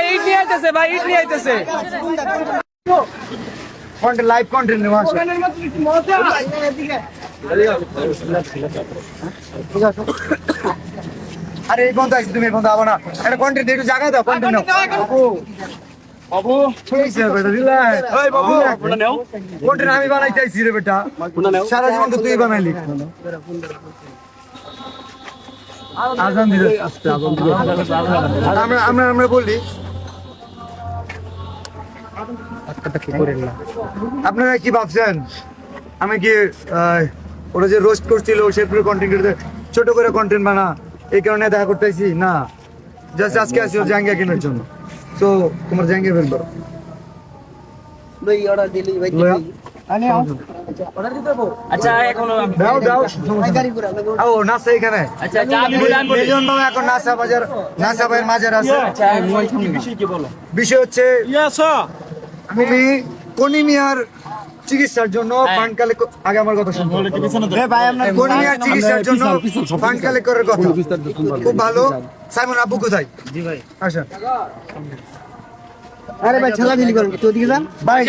এই ইট নিয়ে আইতেছে ভাই ইট নিয়ে আইতেছে। কন্টেন্ট লাইভ কন্টেন্ট নেওয়া আছে আরে এই বন্ধু তুমি এই বন্ধু আবো না। একটা কন্টেন্ট একটু জায়গা দাও কন্টেন্ট নাও। বাবু। আমি বানাইতে আইছি রে বেটা। সারা জীবন তো তুই বানাইলি। আজান দিলে আমরা আমরা আমরা বললি আপনারা কি ভাবছেন? আমি কি ওরা যে রোস্ট করছিল শেরপুরের কন্টেন্ট ছোট করে কন্টেন্ট বানা এই কারণে দেখা করতেছি? না। জাস্ট আজকে আসি ওর জাঙ্গিয়া কেনার জন্য। তো তোমার জাঙ্গিয়া বের করো। আচ্ছা এখনও দাও দাও। ও নাচে এখানে। আচ্ছা আচ্ছা বাবা এখন নাসা বাজার নাসা ভাইয়ের মাজার আছে। আচ্ছা মোবাইল ফোন বিষয় কি বলো? বিষয় হচ্ছে কনিমিয়ার চিকিৎসার জন্য ফান্ড কালেক্ট আগে আমার কথা শুনুন কনিমিয়ার চিকিৎসার জন্য ফান্ড কালেক্ট করার কথা। খুব ভালো। সাইমন আব্বু কোথায়? জি ভাই। আসেন। আরে ভাই ছেলা দিলি করেন তুই ওদিকে যান। ভাই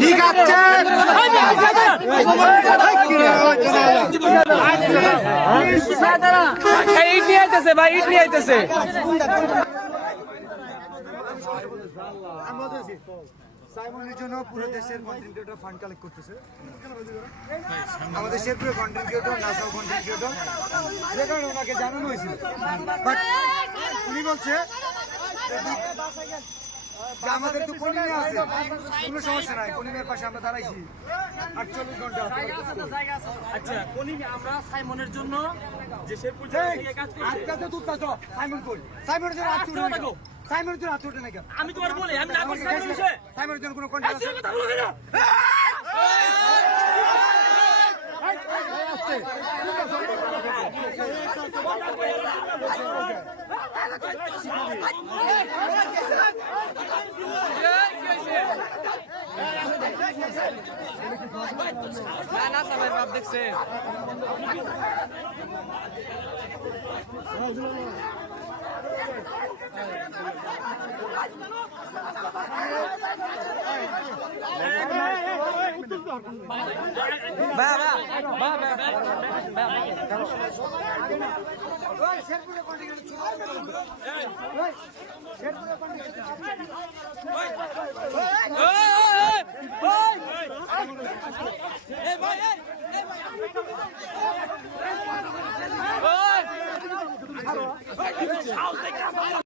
ঠিক আছে। এই ইট নিয়ে আইতেছে ভাই ইট নিয়ে আইতেছে সাইমনের জন্য পুরো দেশের কন্টেন্ট ক্রিয়েটর ফান্ড কালেক্ট করতেছে। আমাদের শেরপুরের কন্টেন্ট ক্রিয়েটর নাসাও কন্টেন্ট ক্রিয়েটর যে কারণে ওনাকে জানানো হয়েছিল। বাট উনি বলছে আমাদের তো কলিমে আছে কোনো সমস্যা নাই কলিমের পাশে আমরা দাঁড়াইছি। আটচল্লিশ ঘণ্টা আচ্ছা কোনি আমরা সাইমনের জন্য যে শেরপুর থেকে কাজ করছি। আজকে তো তুলতা তো সাইমন কই? সাইমনের জন্য নাকি সাইমনের জন্য হাত উঠে নাকি আমি তোমার বলি আমি না করছি সাইমনের বিষয়ে। সাইমনের জন্য কোনো কন্টেন্ট আছে? কথা বলো কেন না না সবাই বাপ দেখছে। বা don't think I'm. I don't